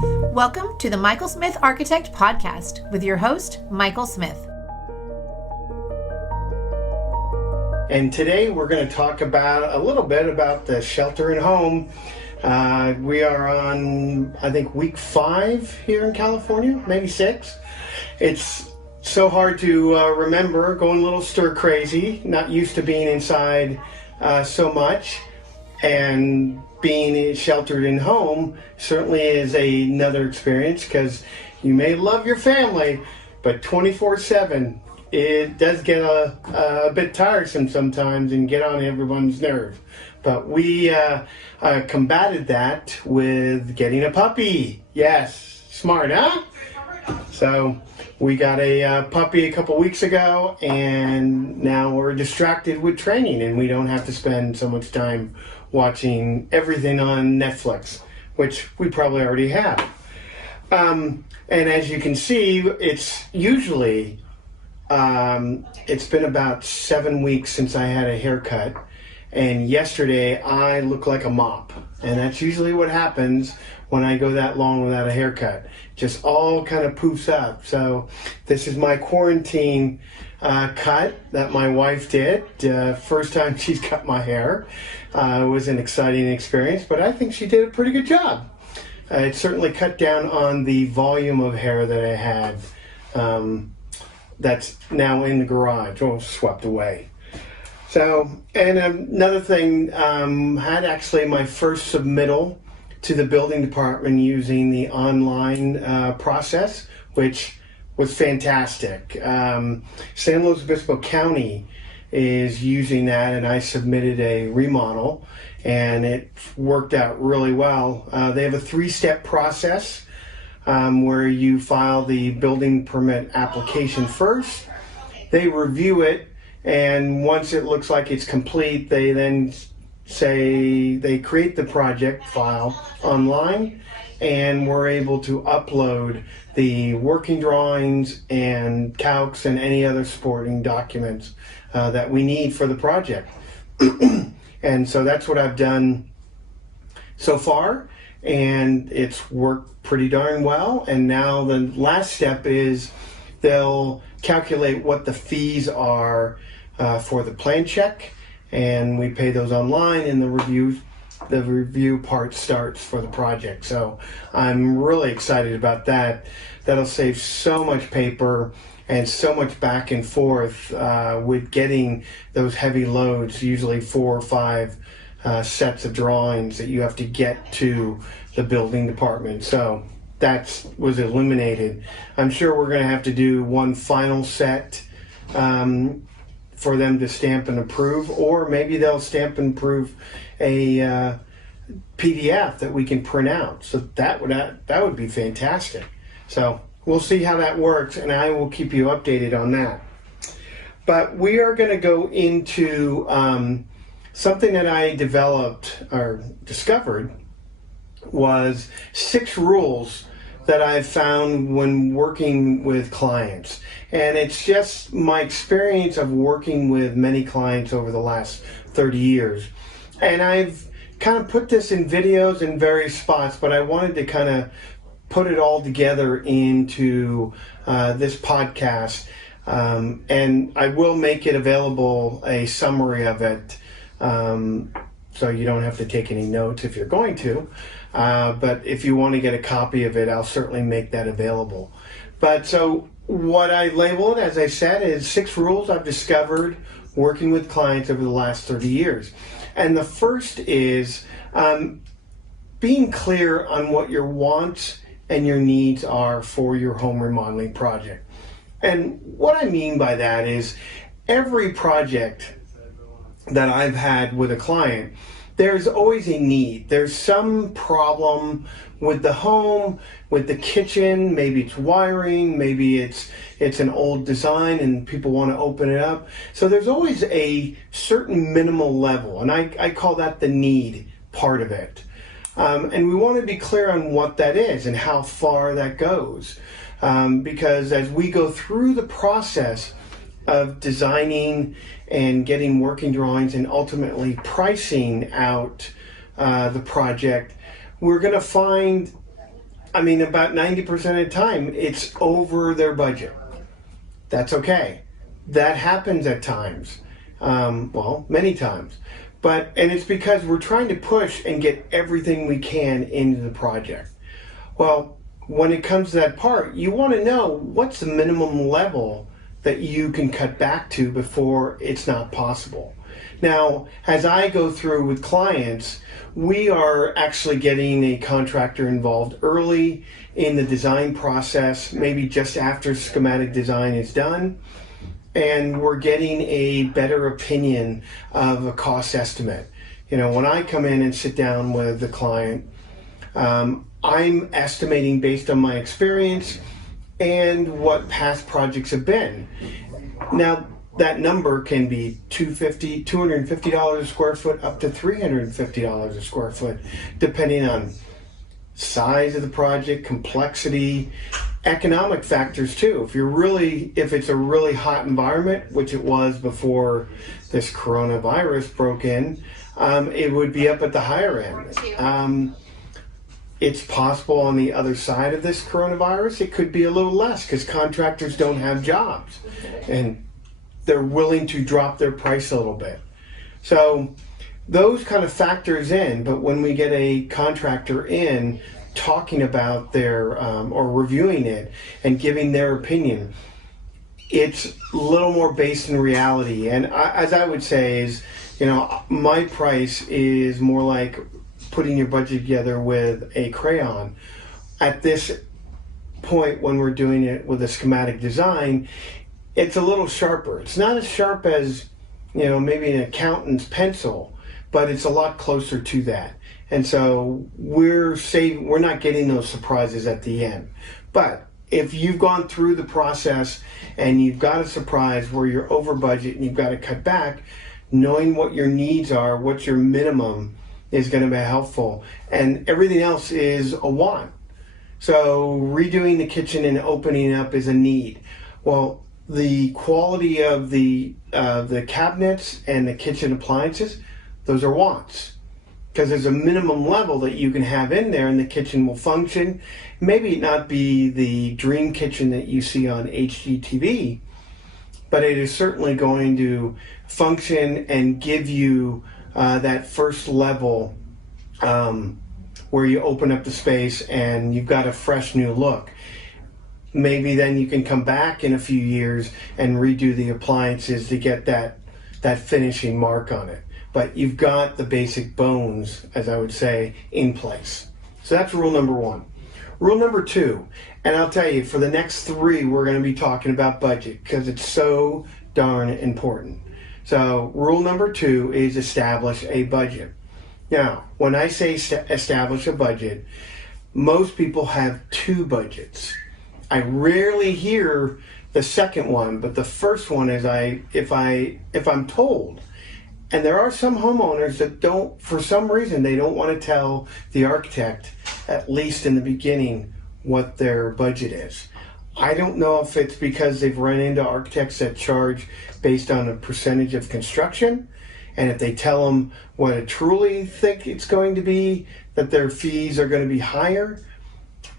Welcome to the Michael Smith Architect Podcast with your host, Michael Smith. And today we're going to talk about a little bit about the shelter at home. We are on, I think, week 5 here in California, maybe 6. It's so hard to remember, going a little stir crazy, not used to being inside so much, and being sheltered in home certainly is another experience, because you may love your family, but 24/7 it does get a bit tiresome sometimes and get on everyone's nerve. But we combated that with getting a puppy. Yes, smart, huh? So we got a puppy a couple weeks ago, and now we're distracted with training, and we don't have to spend so much time watching everything on Netflix, which we probably already have. And as you can see, it's usually, it's been about 7 weeks since I had a haircut, and yesterday I look like a mop, and that's usually what happens when I go that long without a haircut. Just all kind of poofs up. So this is my quarantine cut that my wife did. First time she's cut my hair. It was an exciting experience, but I think she did a pretty good job. It certainly cut down on the volume of hair that I had that's now in the garage, or swept away. So, and another thing, had actually my first submittal to the building department using the online process, which was fantastic. San Luis Obispo County is using that, and I submitted a remodel, and it worked out really well. They have a 3-step process where you file the building permit application first. They review it, and once it looks like it's complete, they then say they create the project file online, and we're able to upload the working drawings and calcs and any other supporting documents that we need for the project. And so that's what I've done so far, and it's worked pretty darn well. And now the last step is they'll calculate what the fees are for the plan check, and we pay those online, and the review part starts for the project. So I'm really excited about that. That'll save so much paper and so much back and forth with getting those heavy loads, usually 4 or 5 sets of drawings that you have to get to the building department. So that was eliminated. I'm sure we're going to have to do one final set for them to stamp and approve, or maybe they'll stamp and approve a PDF that we can print out. So that would be fantastic. So we'll see how that works, and I will keep you updated on that. But we are going to go into something that I developed or discovered was 6 rules that I've found when working with clients. And it's just my experience of working with many clients over the last 30 years. And I've kind of put this in videos in various spots, but I wanted to kind of put it all together into this podcast. And I will make it available, a summary of it, so you don't have to take any notes if you're going to. But if you want to get a copy of it, I'll certainly make that available. But so what I label it, as I said, is 6 rules I've discovered working with clients over the last 30 years. And the first is being clear on what your wants and your needs are for your home remodeling project. And what I mean by that is every project that I've had with a client, there's always a need. There's some problem with the home, with the kitchen. Maybe it's wiring, maybe it's an old design and people want to open it up. So there's always a certain minimal level, and I call that the need part of it. And we want to be clear on what that is and how far that goes. Because as we go through the process of designing and getting working drawings and ultimately pricing out the project, we're going to find I mean, about 90% of the time, it's over their budget. That's okay. That happens at times. Well, many times. And it's because we're trying to push and get everything we can into the project. Well, when it comes to that part, you want to know what's the minimum level that you can cut back to before it's not possible. Now, as I go through with clients, we are actually getting a contractor involved early in the design process, maybe just after schematic design is done, and we're getting a better opinion of a cost estimate. When I come in and sit down with the client, I'm estimating based on my experience and what past projects have been. Now, that number can be $250 a square foot up to $350 a square foot, depending on size of the project, complexity, economic factors too. If it's a really hot environment, which it was before this coronavirus broke in, it would be up at the higher end. It's possible on the other side of this coronavirus, it could be a little less because contractors don't have jobs and they're willing to drop their price a little bit. So those kind of factors in, but when we get a contractor in talking about their, or reviewing it and giving their opinion, it's a little more based in reality. And as I would say is, my price is more like putting your budget together with a crayon. At this point, when we're doing it with a schematic design, it's a little sharper. It's not as sharp as, maybe an accountant's pencil, but it's a lot closer to that. And so we're not getting those surprises at the end. But if you've gone through the process and you've got a surprise where you're over budget and you've got to cut back, knowing what your needs are, what's your minimum, is going to be helpful. And everything else is a want. So redoing the kitchen and opening up is a need. Well, the quality of the cabinets and the kitchen appliances, those are wants. Because there's a minimum level that you can have in there and the kitchen will function. Maybe not be the dream kitchen that you see on HGTV, but it is certainly going to function and give you that first level where you open up the space and you've got a fresh new look. Maybe then you can come back in a few years and redo the appliances to get that finishing mark on it. But you've got the basic bones, as I would say, in place. So that's rule number one. Rule number two, and I'll tell you, for the next three, we're going to be talking about budget because it's so darn important. So rule number two is establish a budget. Now, when I say establish a budget, most people have two budgets. I rarely hear the second one, but the first one is if I'm told. And there are some homeowners that don't, for some reason, they don't want to tell the architect, at least in the beginning, what their budget is. I don't know if it's because they've run into architects that charge based on a percentage of construction, and if they tell them what I truly think it's going to be, that their fees are going to be higher.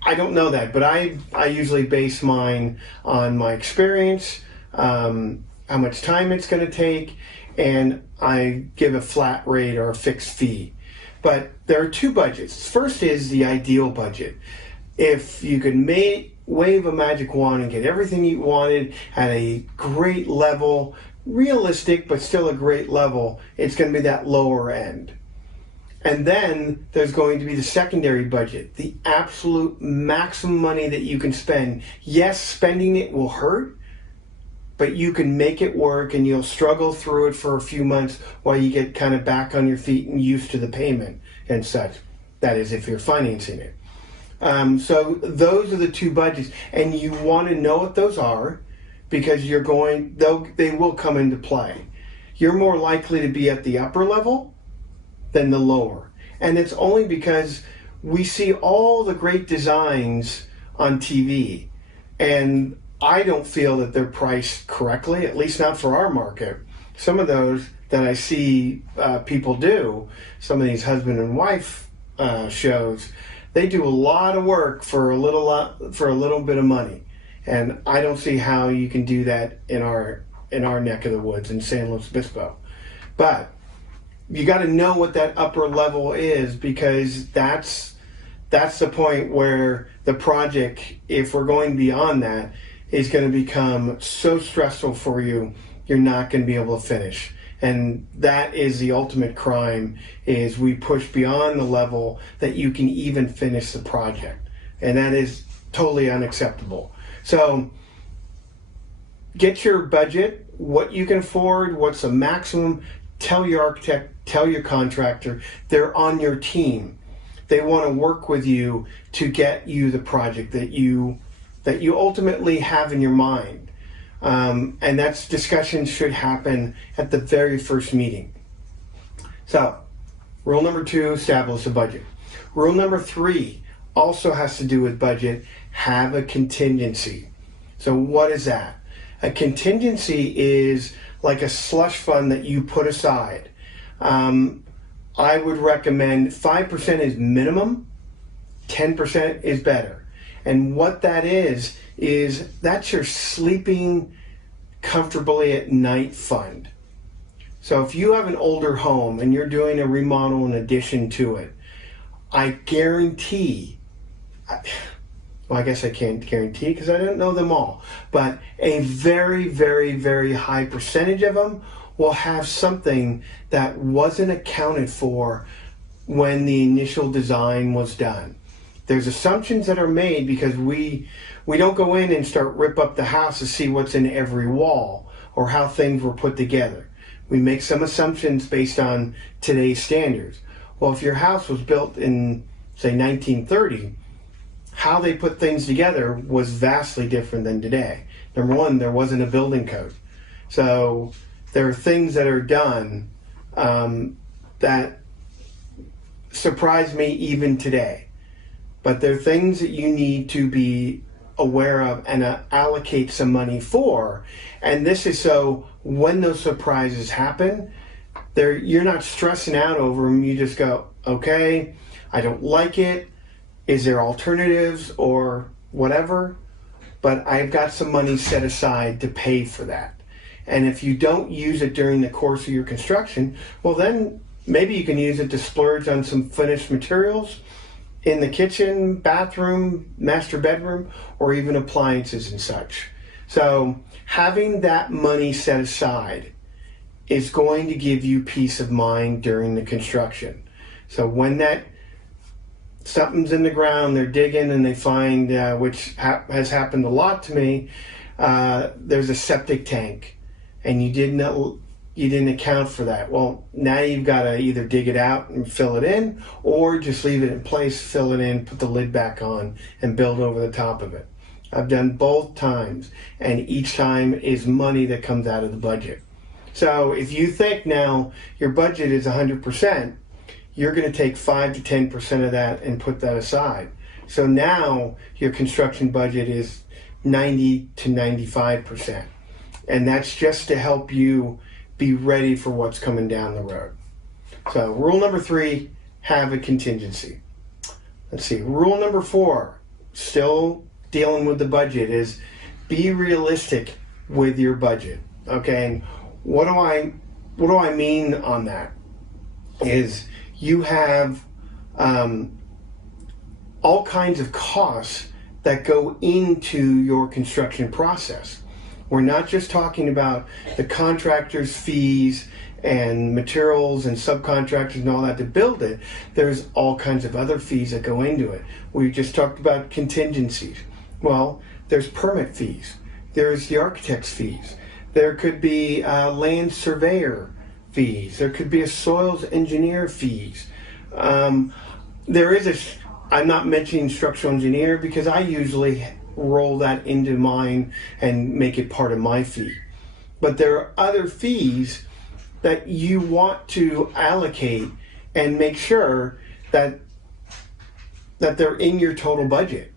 I don't know that, but I usually base mine on my experience, how much time it's going to take, and I give a flat rate or a fixed fee. But there are two budgets. First is the ideal budget. If you could wave a magic wand and get everything you wanted at a great level, realistic but still a great level, it's going to be that lower end. And then there's going to be the secondary budget, the absolute maximum money that you can spend. Yes, spending it will hurt, but you can make it work and you'll struggle through it for a few months while you get kind of back on your feet and used to the payment and such. That is, if you're financing it. So those are the two budgets, and you want to know what those are because they will come into play. You're more likely to be at the upper level than the lower. And it's only because we see all the great designs on TV, and I don't feel that they're priced correctly, at least not for our market. Some of those that I see people do, some of these husband and wife shows, They do a lot of work for a little bit of money, and I don't see how you can do that in our neck of the woods in San Luis Obispo. But you got to know what that upper level is, because that's the point where the project, if we're going beyond that, is going to become so stressful for you, you're not going to be able to finish. And that is the ultimate crime, is we push beyond the level that you can even finish the project. And that is totally unacceptable. So get your budget, what you can afford, what's the maximum. Tell your architect, tell your contractor, they're on your team. They want to work with you to get you the project that you ultimately have in your mind. And that's discussion should happen at the very first meeting. So, rule number 2, establish a budget. Rule number 3 also has to do with budget. Have a contingency. So what is that? A contingency is like a slush fund that you put aside. I would recommend 5% is minimum, 10% is better. And what that is that's your sleeping comfortably at night fund. So if you have an older home and you're doing a remodel in addition to it, I guarantee, well, I guess I can't guarantee because I don't know them all, but a very, very, very high percentage of them will have something that wasn't accounted for when the initial design was done. There's assumptions that are made because we don't go in and start rip up the house to see what's in every wall or how things were put together. We make some assumptions based on today's standards. Well, if your house was built in, say, 1930, how they put things together was vastly different than today. Number one, there wasn't a building code. So there are things that are done that surprise me even today. But there are things that you need to be aware of and allocate some money for. And this is so when those surprises happen, you're not stressing out over them. You just go, okay, I don't like it. Is there alternatives or whatever? But I've got some money set aside to pay for that. And if you don't use it during the course of your construction, well then maybe you can use it to splurge on some finished materials in the kitchen, bathroom, master bedroom, or even appliances and such. So having that money set aside is going to give you peace of mind during the construction. So when something's in the ground, they're digging and they find, which has happened a lot to me, there's a septic tank and you didn't account for that. Well, now you've got to either dig it out and fill it in, or just leave it in place, fill it in, put the lid back on, and build over the top of it. I've done both times, and each time is money that comes out of the budget. So if you think now your budget is 100%, you're going to take 5 to 10% of that and put that aside. So now your construction budget is 90 to 95%. And that's just to help you be ready for what's coming down the road. So rule number 3, have a contingency. Let's see, rule number 4, still dealing with the budget, is be realistic with your budget. Okay, and what do I mean on that? Is you have all kinds of costs that go into your construction process. We're not just talking about the contractor's fees and materials and subcontractors and all that to build it. There's all kinds of other fees that go into it. We just talked about contingencies. Well, there's permit fees. There's the architect's fees. There could be land surveyor fees. There could be a soils engineer fees. I'm not mentioning structural engineer because I usually roll that into mine and make it part of my fee. But there are other fees that you want to allocate and make sure that they're in your total budget.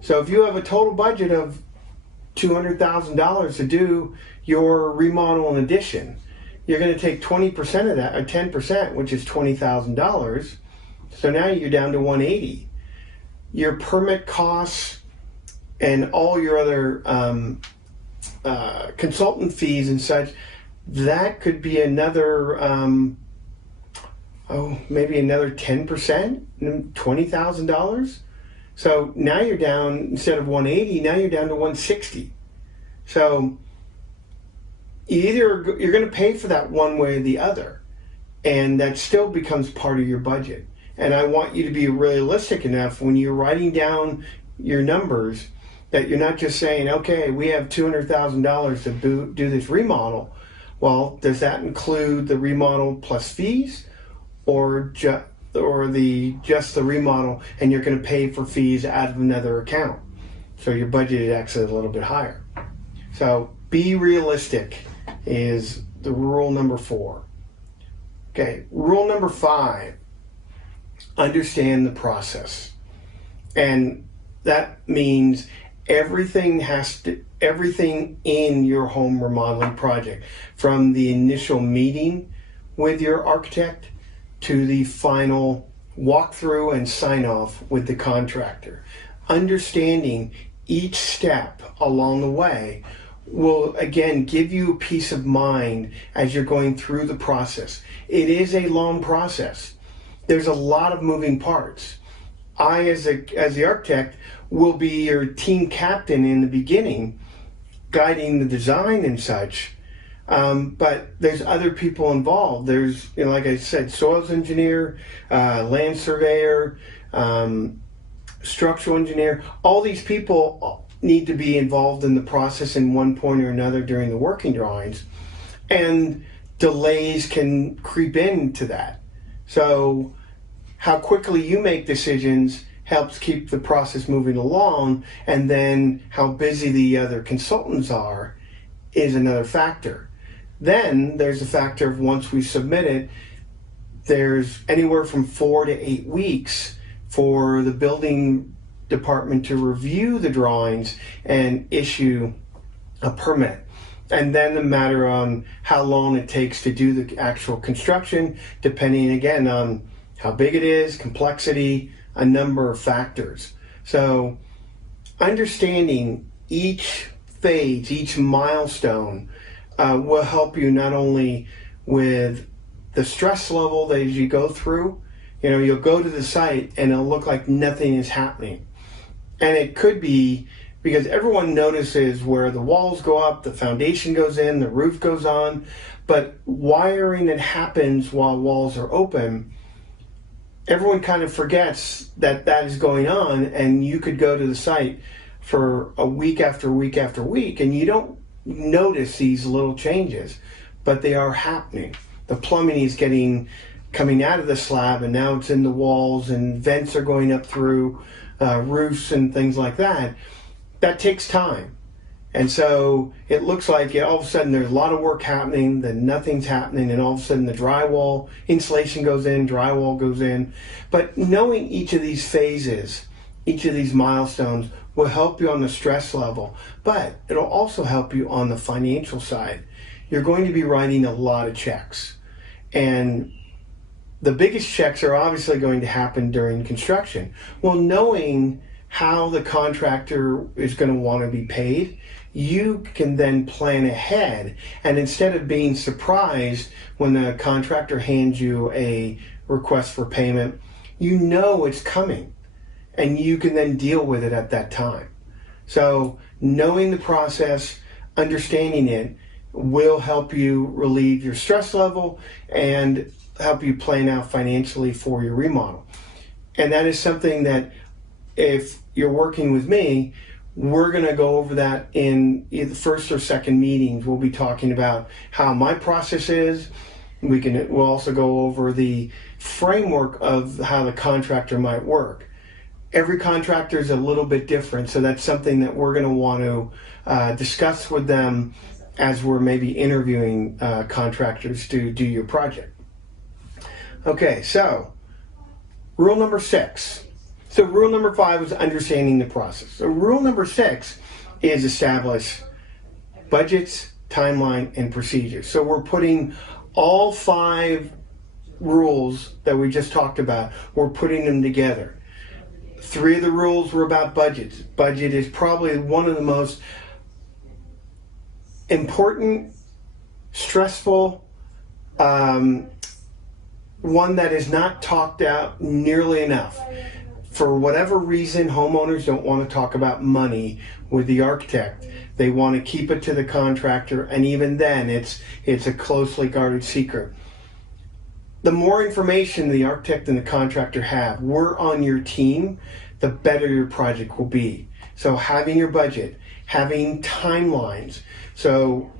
So if you have a total budget of $200,000 to do your remodel and addition, you're going to take 20% of that, or 10%, which is $20,000. So now you're down to $180,000. your permit costs and all your other consultant fees and such, that could be another, maybe another 10%, $20,000. So now you're down, instead of 180, now you're down to 160. So either you're going to pay for that one way or the other, and that still becomes part of your budget. And I want you to be realistic enough when you're writing down your numbers that you're not just saying, okay, we have $200,000 to do this remodel. Well, does that include the remodel plus fees, or just the remodel, and you're going to pay for fees out of another account? So your budget is actually a little bit higher. So be realistic is the rule number 4. Okay, rule number 5, understand the process. And that means everything in your home remodeling project, from the initial meeting with your architect to the final walkthrough and sign off with the contractor. Understanding each step along the way will again give you peace of mind as you're going through the process. It is a long process. There's a lot of moving parts. I, as the architect, will be your team captain in the beginning, guiding the design and such. But there's other people involved. There's, like I said, soils engineer, land surveyor, structural engineer. All these people need to be involved in the process in one point or another during the working drawings. And delays can creep into that. So how quickly you make decisions helps keep the process moving along, and then how busy the other consultants are is another factor. Then there's the factor of once we submit it, there's anywhere from 4 to 8 weeks for the building department to review the drawings and issue a permit. And then the matter on how long it takes to do the actual construction, depending again on how big it is, complexity, a number of factors. So understanding each phase, each milestone will help you not only with the stress level that as you go through, you'll go to the site and it'll look like nothing is happening. And it could be because everyone notices where the walls go up, the foundation goes in, the roof goes on, but wiring that happens while walls are open, everyone kind of forgets that that is going on, and you could go to the site for a week after week after week and you don't notice these little changes, but they are happening. The plumbing is coming out of the slab, and now it's in the walls, and vents are going up through roofs and things like that. That takes time. And so it looks like all of a sudden there's a lot of work happening, then nothing's happening, and all of a sudden the drywall, insulation goes in, drywall goes in. But knowing each of these phases, each of these milestones will help you on the stress level, but it'll also help you on the financial side. You're going to be writing a lot of checks. And the biggest checks are obviously going to happen during construction. Well, knowing how the contractor is going to want to be paid, you can then plan ahead. And instead of being surprised when the contractor hands you a request for payment, you know it's coming, and you can then deal with it at that time. So knowing the process, understanding it, will help you relieve your stress level and help you plan out financially for your remodel. And that is something that if you're working with me, we're going to go over that in either first or second meetings. We'll be talking about how my process is. We'll also go over the framework of how the contractor might work. Every contractor is a little bit different, so that's something that we're going to want to discuss with them as we're maybe interviewing contractors to do your project. Okay, so rule number 6. So rule number 5 was understanding the process. So rule number 6 is establish budgets, timeline, and procedures. So we're putting all 5 rules that we just talked about, we're putting them together. 3 of the rules were about budgets. Budget is probably one of the most important, stressful, one that is not talked out nearly enough. For whatever reason, homeowners don't want to talk about money with the architect. They want to keep it to the contractor, and even then, it's a closely guarded secret. The more information the architect and the contractor have, we're on your team, the better your project will be. So having your budget, having timelines. So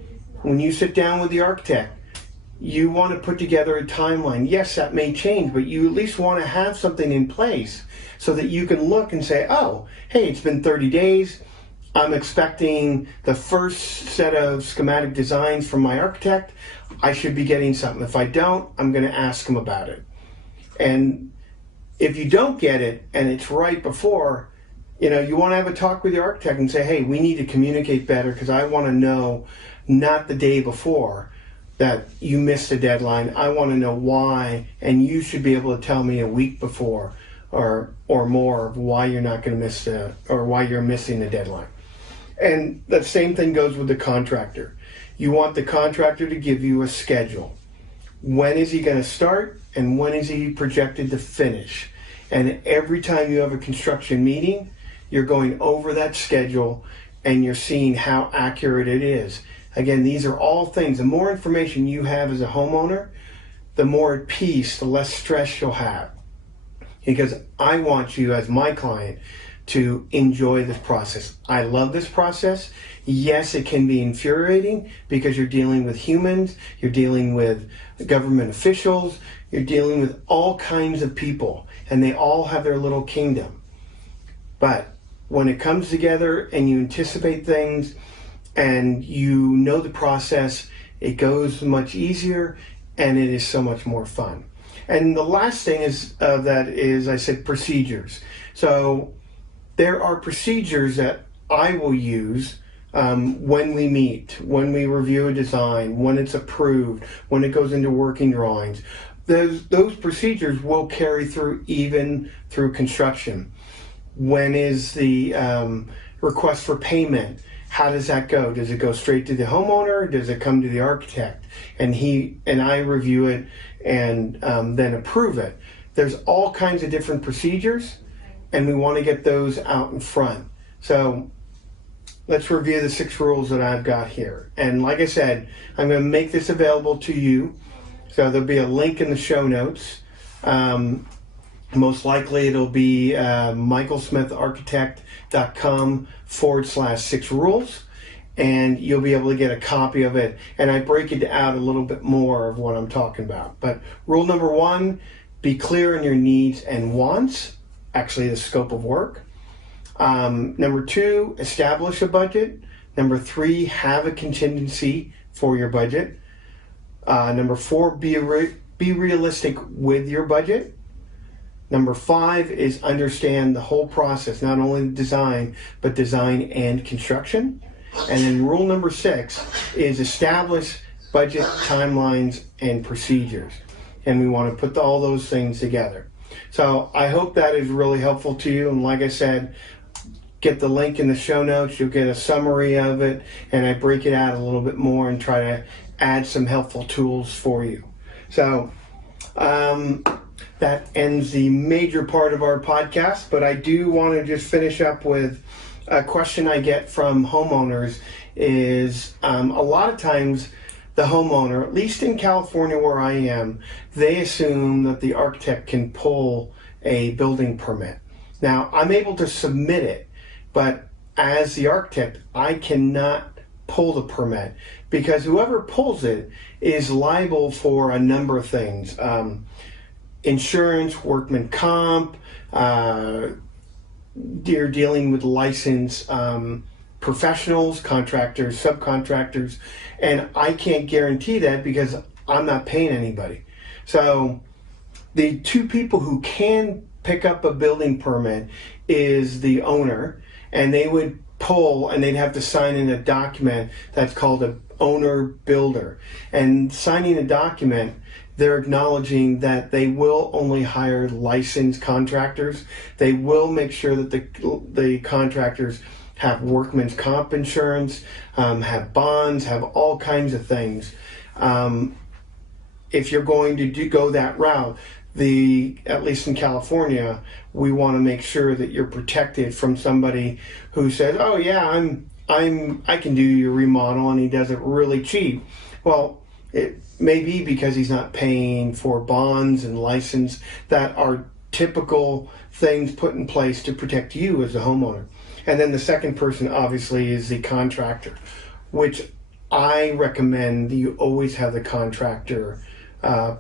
when you sit down with the architect, you want to put together a timeline. Yes, that may change, but you at least want to have something in place so that you can look and say, oh, hey, it's been 30 days. I'm expecting the first set of schematic designs from my architect. I should be getting something. If I don't, I'm going to ask him about it. And if you don't get it and it's right before, you want to have a talk with your architect and say, hey, we need to communicate better because I want to know, not the day before, that you missed a deadline. I want to know why, and you should be able to tell me a week before or more of why you're not going to miss or why you're missing the deadline. And the same thing goes with the contractor. You want the contractor to give you a schedule. When is he going to start and when is he projected to finish? And every time you have a construction meeting, you're going over that schedule and you're seeing how accurate it is. Again, these are all things. The more information you have as a homeowner, the more at peace, the less stress you'll have. Because I want you, as my client, to enjoy this process. I love this process. Yes, it can be infuriating because you're dealing with humans, you're dealing with government officials, you're dealing with all kinds of people, and they all have their little kingdom. But when it comes together and you anticipate things and you know the process, it goes much easier and it is so much more fun. And the last thing is I said procedures. So there are procedures that I will use when we meet, when we review a design, when it's approved, when it goes into working drawings. Those procedures will carry through even through construction. When is the request for payment? How does that go? Does it go straight to the homeowner? Does it come to the architect? And I review it and then approve it. There's all kinds of different procedures, and we want to get those out in front. So let's review the 6 rules that I've got here. And like I said, I'm going to make this available to you. So there'll be a link in the show notes. Most likely it'll be michaelsmitharchitect.com/6 rules. And you'll be able to get a copy of it. And I break it out a little bit more of what I'm talking about. But rule number 1, be clear in your needs and wants, actually the scope of work. Number 2, establish a budget. Number 3, have a contingency for your budget. Number 4, be realistic with your budget. Number 5 is understand the whole process, not only design, but design and construction. And then rule number 6 is establish budget, timelines, and procedures. And we want to put all those things together. So I hope that is really helpful to you. And like I said, get the link in the show notes. You'll get a summary of it. And I break it out a little bit more and try to add some helpful tools for you. So that ends the major part of our podcast. But I do want to just finish up with a question I get from homeowners is a lot of times the homeowner, at least in California where I am, they assume that the architect can pull a building permit. Now, I'm able to submit it, but as the architect, I cannot pull the permit because whoever pulls it is liable for a number of things. Insurance, workman comp, you're dealing with licensed professionals, contractors, subcontractors, and I can't guarantee that because I'm not paying anybody. So the 2 people who can pick up a building permit is the owner, and they would pull, and they'd have to sign in a document that's called an owner builder. And signing a document, they're acknowledging that they will only hire licensed contractors. They will make sure that the contractors have workman's comp insurance, have bonds, have all kinds of things. If you're going to go that route, at least in California, we want to make sure that you're protected from somebody who says, "Oh yeah, I can do your remodel," and he does it really cheap. Well, it may be because he's not paying for bonds and license that are typical things put in place to protect you as a homeowner. And then the second person, obviously, is the contractor, which I recommend that you always have the contractor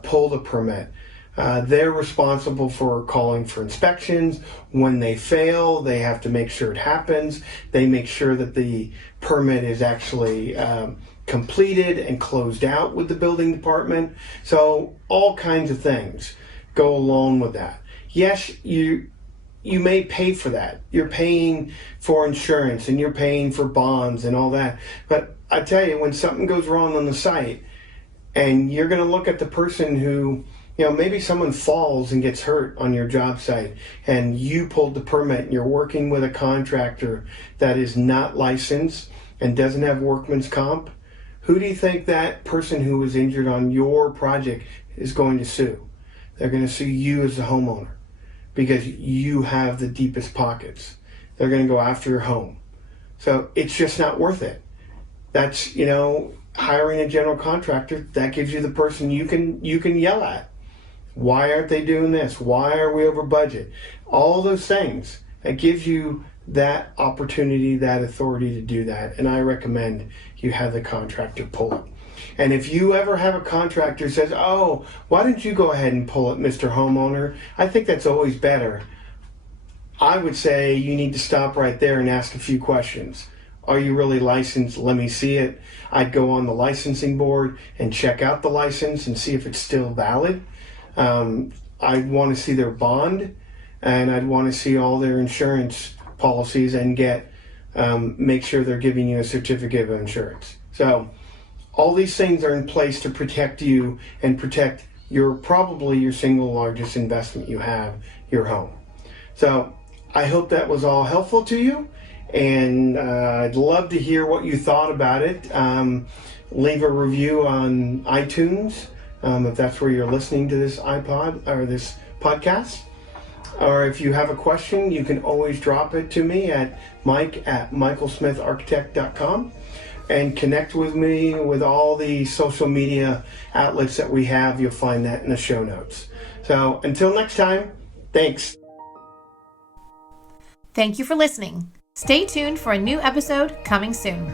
pull the permit. They're responsible for calling for inspections. When they fail, they have to make sure it happens. They make sure that the permit is actually completed and closed out with the building department. So all kinds of things go along with that. Yes, you may pay for that. You're paying for insurance and you're paying for bonds and all that. But I tell you, when something goes wrong on the site and you're going to look at the person who, maybe someone falls and gets hurt on your job site and you pulled the permit and you're working with a contractor that is not licensed and doesn't have workman's comp, who do you think that person who was injured on your project is going to sue? They're going to sue you as a homeowner because you have the deepest pockets. They're going to go after your home. So it's just not worth it. That's, hiring a general contractor, that gives you the person you can yell at. Why aren't they doing this? Why are we over budget? All those things. It gives you that opportunity, that authority to do that. And I recommend you have the contractor pull it. And if you ever have a contractor who says, "Oh, why don't you go ahead and pull it, Mr. Homeowner?" I think that's always better. I would say you need to stop right there and ask a few questions. Are you really licensed? Let me see it. I'd go on the licensing board and check out the license and see if it's still valid. I'd want to see their bond, and I'd want to see all their insurance policies and make sure they're giving you a certificate of insurance. So all these things are in place to protect you and protect probably your single largest investment you have, your home. So I hope that was all helpful to you, and I'd love to hear what you thought about it. Leave a review on iTunes if that's where you're listening to this iPod or this podcast. Or if you have a question, you can always drop it to me at mike@michaelsmitharchitect.com and connect with me with all the social media outlets that we have. You'll find that in the show notes. So until next time, thanks. Thank you for listening. Stay tuned for a new episode coming soon.